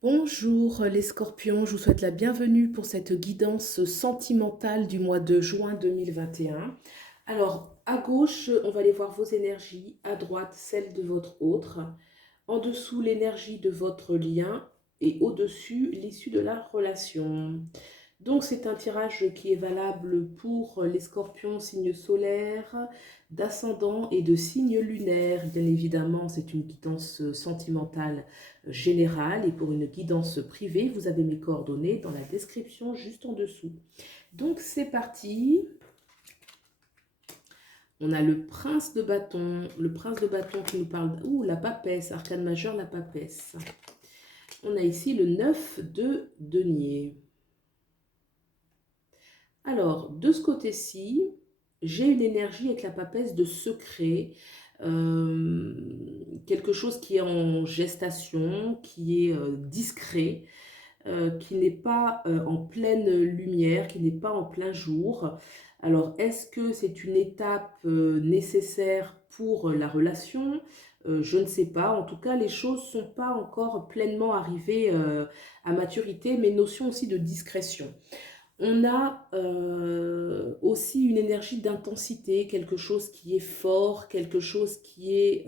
Bonjour les scorpions, je vous souhaite la bienvenue pour cette guidance sentimentale du mois de juin 2021. Alors, à gauche, on va aller voir vos énergies, à droite, celle de votre autre, en dessous, l'énergie de votre lien et au-dessus, l'issue de la relation. Donc c'est un tirage qui est valable pour les scorpions, signes solaires, d'ascendant et de signes lunaires. Bien évidemment, c'est une guidance sentimentale générale et pour une guidance privée, vous avez mes coordonnées dans la description juste en dessous. Donc c'est parti. On a le prince de bâton qui nous parle, ouh, la papesse, arcane majeur, la papesse. On a ici le 9 de denier. Alors, de ce côté-ci, j'ai une énergie avec la papesse de secret, euh, quelque chose qui est en gestation, qui est discret, qui n'est pas en pleine lumière, qui n'est pas en plein jour. Alors, est-ce que c'est une étape nécessaire pour la relation? Je ne sais pas. En tout cas, les choses ne sont pas encore pleinement arrivées à maturité, mais notion aussi de discrétion. On a aussi une énergie d'intensité, quelque chose qui est fort, quelque chose qui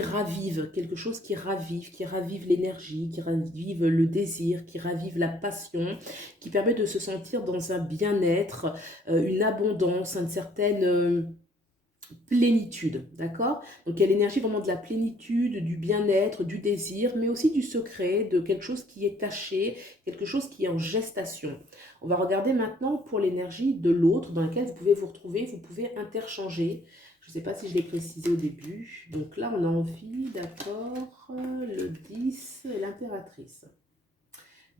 ravive, quelque chose qui ravive l'énergie, qui ravive le désir, qui ravive la passion, qui permet de se sentir dans un bien-être, une abondance, une certaine plénitude, d'accord? Donc il y a l'énergie vraiment de la plénitude, du bien-être, du désir, mais aussi du secret, de quelque chose qui est caché, quelque chose qui est en gestation. On va regarder maintenant pour l'énergie de l'autre dans laquelle vous pouvez vous retrouver, vous pouvez interchanger. Je ne sais pas si je l'ai précisé au début. Donc là, on a envie, d'accord, le 10 et l'impératrice.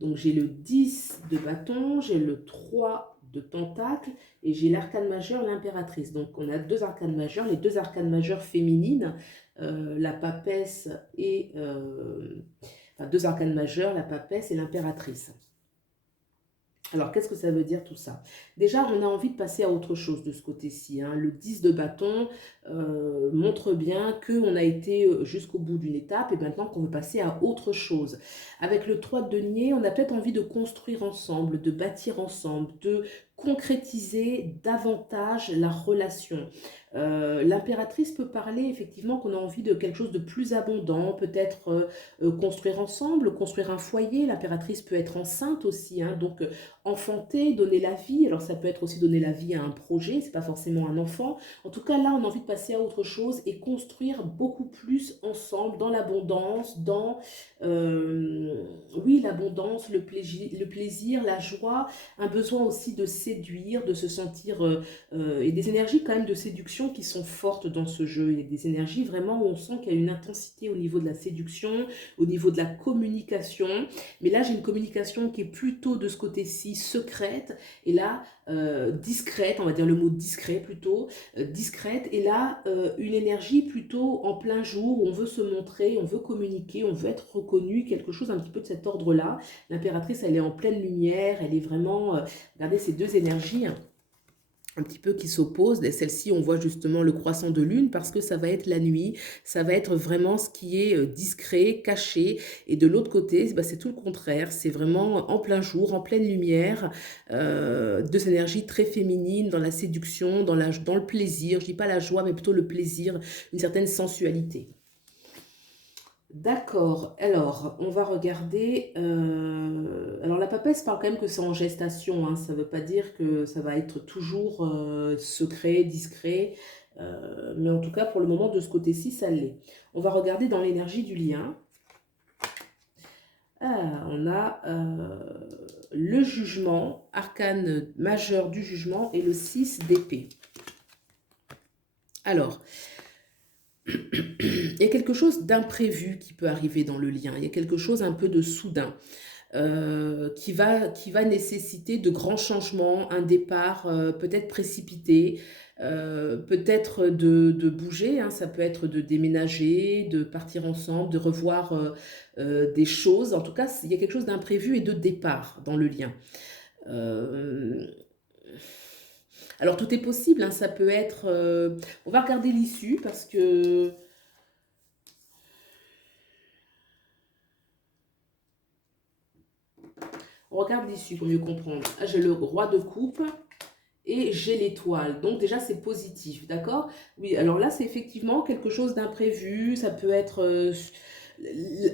Donc j'ai le 10 de bâton, j'ai le 3 de pentacle et j'ai l'arcane majeur, l'impératrice. Donc on a deux arcanes majeures, les deux arcanes majeures féminines, la papesse et... enfin, deux arcanes majeures, la papesse et l'impératrice. Alors, qu'est-ce que ça veut dire tout ça? Déjà, on a envie de passer à autre chose de ce côté-ci, hein. Le 10 de bâton montre bien qu'on a été jusqu'au bout d'une étape et maintenant qu'on veut passer à autre chose. Avec le 3 de denier, on a peut-être envie de construire ensemble, de bâtir ensemble, de concrétiser davantage la relation. L'impératrice peut parler effectivement qu'on a envie de quelque chose de plus abondant, peut-être construire ensemble, construire un foyer. L'impératrice peut être enceinte aussi, hein, donc enfanter, donner la vie. Alors ça peut être aussi donner la vie à un projet, c'est pas forcément un enfant. En tout cas, là, on a envie de passer à autre chose et construire beaucoup plus ensemble dans l'abondance, dans oui, l'abondance, le plaisir, la joie, un besoin aussi de séduire, de se sentir et des énergies quand même de séduction qui sont fortes dans ce jeu. Il y a des énergies vraiment où on sent qu'il y a une intensité au niveau de la séduction, au niveau de la communication. Mais là, j'ai une communication qui est plutôt de ce côté-ci secrète, et là, discrète, on va dire le mot discret plutôt, discrète, et là, une énergie plutôt en plein jour, où on veut se montrer, on veut communiquer, on veut être reconnu, quelque chose un petit peu de cet ordre-là. L'impératrice, elle est en pleine lumière, elle est vraiment, regardez ces deux énergies, hein, un petit peu qui s'opposent. Et celle-ci, on voit justement le croissant de lune parce que ça va être la nuit, ça va être vraiment ce qui est discret, caché. Et de l'autre côté, bah, c'est tout le contraire, c'est vraiment en plein jour, en pleine lumière, deux énergies très féminines dans la séduction, dans le plaisir. Je dis pas la joie, mais plutôt le plaisir, une certaine sensualité. D'accord, alors on va regarder. Alors la papesse parle quand même que c'est en gestation, hein. Ça ne veut pas dire que ça va être toujours secret, discret, mais en tout cas pour le moment de ce côté-ci, ça l'est. On va regarder dans l'énergie du lien. Ah, on a le jugement, arcane majeur du jugement et le 6 d'épée. Alors, il y a quelque chose d'imprévu qui peut arriver dans le lien, il y a quelque chose un peu de soudain. Qui va nécessiter de grands changements, un départ peut-être précipité, peut-être de bouger, hein, ça peut être de déménager, de partir ensemble, de revoir des choses. En tout cas, il y a quelque chose d'imprévu et de départ dans le lien. Euh, alors tout est possible, hein, ça peut être... on va regarder l'issue parce que On regarde l'issue pour mieux comprendre. Ah, j'ai le roi de coupe et j'ai l'étoile. Donc déjà, c'est positif, d'accord? Oui, alors là, c'est effectivement quelque chose d'imprévu. Ça peut être...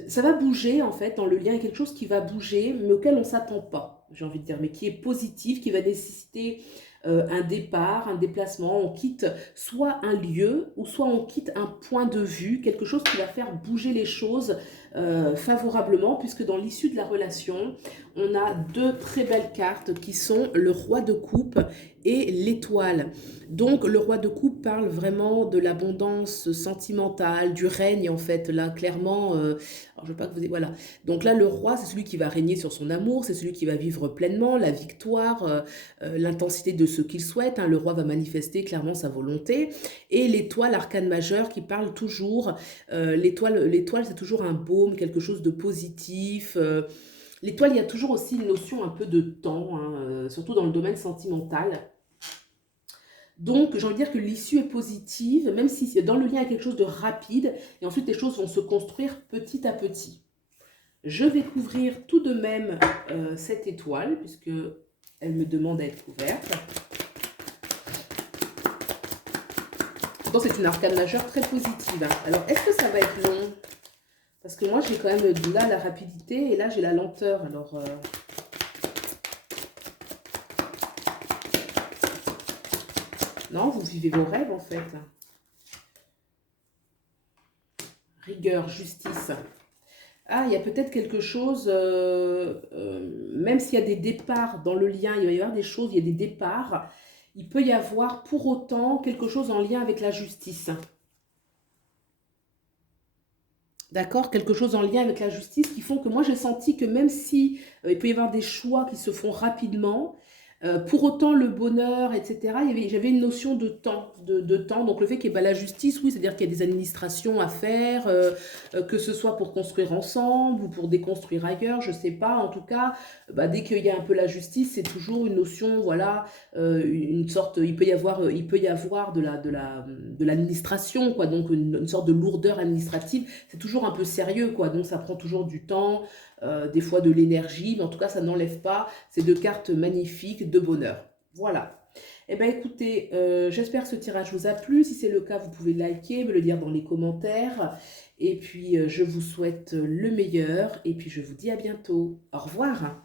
ça va bouger, en fait, dans le lien. Il y a quelque chose qui va bouger, mais auquel on ne s'attend pas, j'ai envie de dire, mais qui est positif, qui va nécessiter un départ, un déplacement. On quitte soit un lieu, ou soit on quitte un point de vue, quelque chose qui va faire bouger les choses favorablement, puisque dans l'issue de la relation, on a deux très belles cartes qui sont le roi de coupe et l'étoile. Donc le roi de coupe parle vraiment de l'abondance sentimentale, du règne en fait, là clairement, alors je veux pas que vous... Voilà. Donc là le roi c'est celui qui va régner sur son amour, c'est celui qui va vivre pleinement la victoire, l'intensité de ce qu'il souhaite, hein. Le roi va manifester clairement sa volonté. Et l'étoile, arcane majeure, qui parle toujours, l'étoile c'est toujours un baume, quelque chose de positif. L'étoile, il y a toujours aussi une notion un peu de temps, hein, surtout dans le domaine sentimental. Donc, j'ai envie de dire que l'issue est positive, même si dans le lien il y a quelque chose de rapide, et ensuite les choses vont se construire petit à petit. Je vais couvrir tout de même cette étoile, puisque elle me demande à être couverte. Donc, c'est une arcane majeure très positive, hein. Alors, est-ce que ça va être long? Parce que moi, j'ai quand même là la rapidité, et là, j'ai la lenteur. Alors... Non, vous vivez vos rêves en fait. Rigueur, justice. Ah, il y a peut-être quelque chose, même s'il y a des départs dans le lien, il va y avoir des choses, il y a des départs, il peut y avoir pour autant quelque chose en lien avec la justice. D'accord? Quelque chose en lien avec la justice qui font que moi j'ai senti que même si il peut y avoir des choix qui se font rapidement, pour autant le bonheur, etc., j'avais une notion de temps, de temps. Donc le fait qu'il y ait la justice, oui, c'est-à-dire qu'il y a des administrations à faire, que ce soit pour construire ensemble ou pour déconstruire ailleurs, je sais pas. En tout cas, dès qu'il y a un peu la justice, c'est toujours une notion, voilà, une sorte, il peut y avoir de l'administration, quoi. Donc une sorte de lourdeur administrative. C'est toujours un peu sérieux, quoi. Donc ça prend toujours du temps, des fois de l'énergie, mais en tout cas, ça n'enlève pas ces deux cartes magnifiques de bonheur. Voilà. Eh bien, écoutez, j'espère que ce tirage vous a plu. Si c'est le cas, vous pouvez liker, me le dire dans les commentaires. Et puis, je vous souhaite le meilleur. Et puis, je vous dis à bientôt. Au revoir.